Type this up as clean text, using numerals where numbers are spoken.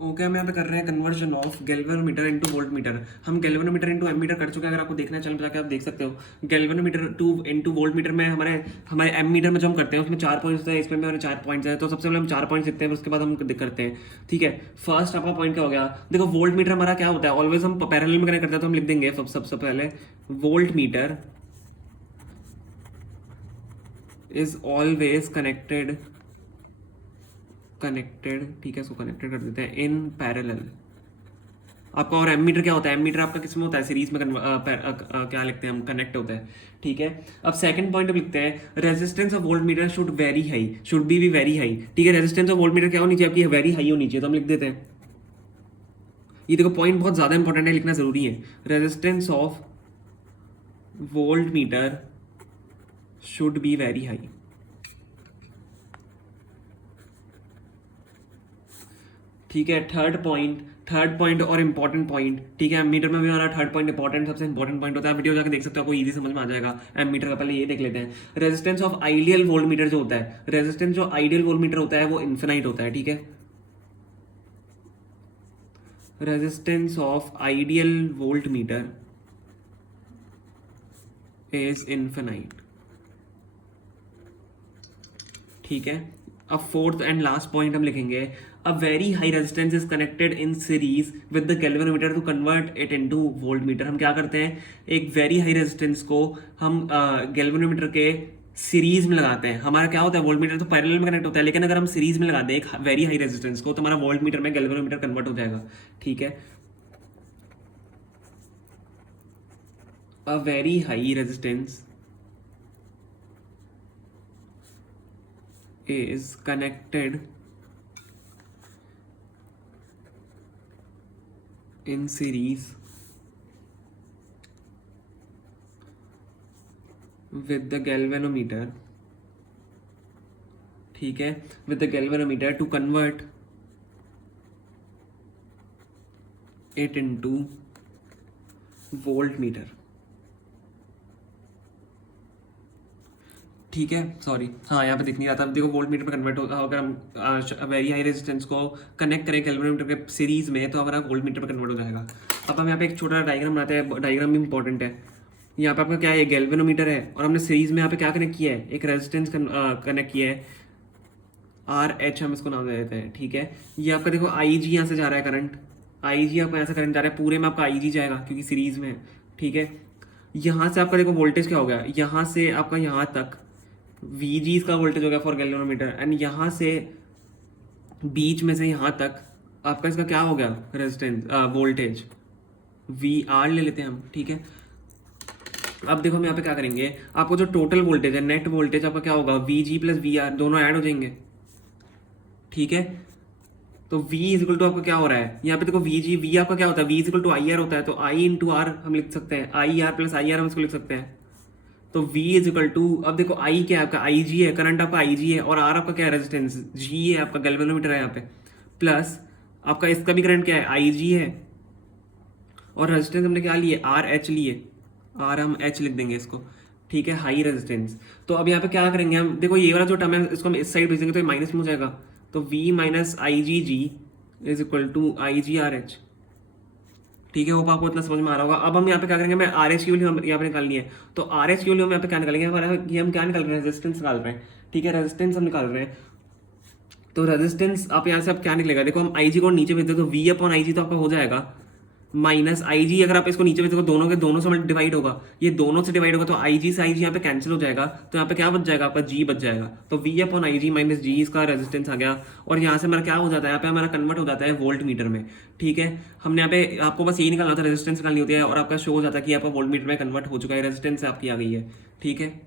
Okay, हम यहाँ पे कर रहे हैं conversion of galvanometer into volt meter. हम गैल्वेनोमीटर इनटू एमीटर कर चुके हैं। अगर आपको देखना है चैनल पे जाकर आप देख सकते हो। Galvanometer to into volt meter में हमारे हमारे एमीटर में जो हम करते हैं उसमें 4 पॉइंट्स है, इसमें हमारे 4 पॉइंट्स हैं। तो सबसे पहले हम 4 पॉइंट्स लिखते हैं, उसके बाद हम करते हैं। ठीक है, फर्स्ट आपका पॉइंट क्या हो गया? देखो वोल्ट मीटर हमारा क्या होता है, ऑलवेज हम पैरेलल में कनेक्ट करते हैं, तो हम लिख देंगे सबसे पहले volt meter is always connected, ठीक है, इसको कनेक्टेड कर देते हैं इन पैरेलल। आपका और एमीटर क्या होता है? एमीटर आपका किसमें होता है? सीरीज में क्या लिखते हैं हम? कनेक्ट होता है। ठीक है, अब सेकंड पॉइंट लिखते हैं resistance of volt meter should very high, should be very high. ठीक है, रेजिस्टेंस ऑफ वोल्ट मीटर क्या होनी चाहिए आपकी? वेरी हाई होनी चाहिए, तो हम लिख देते हैं। ये देखो पॉइंट बहुत ज्यादा इंपॉर्टेंट है, लिखना जरूरी है। Resistance of volt meter should be very high. ठीक है, थर्ड पॉइंट और इंपॉर्टेंट पॉइंट। ठीक है, एमीटर में भी हमारा थर्ड पॉइंट इंपॉर्टेंट, सबसे इंपॉर्टेंट पॉइंट होता है। वीडियो जाकर देख सकते हो, आपको इजी समझ में आ जाएगा एमीटर का। पहले ये देख लेते हैं, resistance of ideal volt metre जो होता है, रेजिस्टेंस जो आइडियल वोल्ट मीटर होता है वो इन्फिनाइट होता है। ठीक है, resistance of ideal volt meter is infinite. ठीक है, अब फोर्थ एंड लास्ट पॉइंट हम लिखेंगे, a very high resistance is connected in series with the galvanometer to convert it into volt meter. हम क्या करते हैं, एक वेरी हाई रेजिस्टेंस को हम गैल्वेनोमीटर के सीरीज में लगाते हैं। हमारा क्या होता है, वोल्ट मीटर तो पैरेलल में कनेक्ट होता है, लेकिन अगर हम सीरीज में लगा दें एक वेरी हाई रेजिस्टेंस को, तो हमारा वोल्ट मीटर में गैल्वेनोमीटर कन्वर्ट हो जाएगा। ठीक है, अ very high resistance is connected in series with the galvanometer। ठीक है, with the galvanometer to convert it into voltmeter। ठीक है, सॉरी, हाँ यहाँ पे दिख नहीं रहा था। देखो वोल्ट मीटर पे कन्वर्ट होगा, अगर हम वेरी हाई रेजिस्टेंस को कनेक्ट करें गैल्वेनोमीटर के सीरीज में, तो हमारा वोल्ट मीटर पे कन्वर्ट हो जाएगा। अब हम यहाँ पे एक छोटा डायग्राम बनाते हैं, डायग्राम भी इंपॉर्टेंट है। यहाँ पे आपका क्या है, गैल्वेनोमीटर है, और हमने सीरीज में यहाँ पे क्या कनेक्ट किया है, एक रेजिस्टेंस कनेक्ट किया है, RH हम इसको नाम दे देते हैं। ठीक है, ये आपका देखो IG यहाँ से जा रहा है करंट, IG आपका यहाँ से करंट जा रहा है, पूरे में आपका IG जाएगा क्योंकि सीरीज में है। ठीक है, यहाँ से आपका देखो वोल्टेज क्या हो गया, यहाँ से आपका यहाँ तक VG इसका वोल्टेज हो गया फॉर गैल्वेनोमीटर, एंड यहाँ से बीच में से यहाँ तक आपका इसका क्या हो गया, रेजिस्टेंस वोल्टेज VR ले लेते हैं हम। ठीक है, अब देखो हम यहाँ पे क्या करेंगे, आपको जो टोटल वोल्टेज है, नेट वोल्टेज आपका क्या होगा, VG प्लस VR दोनों ऐड हो जाएंगे। ठीक है, तो V इज इक्वल टू आपका क्या हो रहा है, यहाँ पे देखो V आपका क्या होता है, V is equal to IR होता है, तो I इंटू R हम लिख सकते हैं, IR प्लस IR हम इसको लिख सकते हैं। तो V इज इक्वल टू, अब देखो I क्या है आपका, IG है, करंट आपका IG है, और R आपका क्या है, रेजिस्टेंस G है, आपका गैल्वेनोमीटर है यहाँ पे, प्लस आपका इसका भी करंट क्या है, IG है, और रेजिस्टेंस हमने क्या लिए, RH लिए, R हम H लिख देंगे इसको। ठीक है, हाई रेजिस्टेंस। तो अब यहाँ पे क्या करेंगे हम, देखो ये वाला जो टर्म है इसको हम इस साइड भेजेंगे तो ये माइनस में हो जाएगा, तो V minus IG is equal to IG RH। ठीक है, वो आपको इतना समझ में आ रहा होगा। अब हम यहाँ पे क्या करेंगे, मैं RH की वैल्यू यहाँ पे निकालनी है, तो RH की वैल्यू हम यहाँ पे क्या निकालेंगे, हमारा ये हम क्या निकाल रहे हैं, रेजिस्टेंस निकाल रहे हैं। ठीक है, रेजिस्टेंस हम निकाल रहे हैं, तो रेजिस्टेंस आप यहाँ से अब क्या निकलेगा, देखो हम IG को नीचे भेज दे तो V अपॉन IG तो आपका हो जाएगा माइनस IG, अगर आप इसको नीचे भेज दो दोनों के दोनों से डिवाइड होगा, ये दोनों से डिवाइड होगा, तो IG से IG यहाँ पे कैंसिल हो जाएगा, तो यहाँ पे क्या बच जाएगा आपका, G बच जाएगा। तो V upon IG minus G इसका रेजिस्टेंस आ गया, और यहाँ से हमारा क्या हो जाता है, यहाँ पे हमारा कन्वर्ट हो जाता है वोल्ट मीटर में। ठीक है, हमने यहाँ पे आपको बस यही निकालना था, रेजिस्टेंस निकालनी होती है, और आपका शो हो जाता है कि आपका वोल्ट मीटर में कन्वर्ट हो चुका है, रेजिस्टेंस आपकी आ गई है। ठीक है।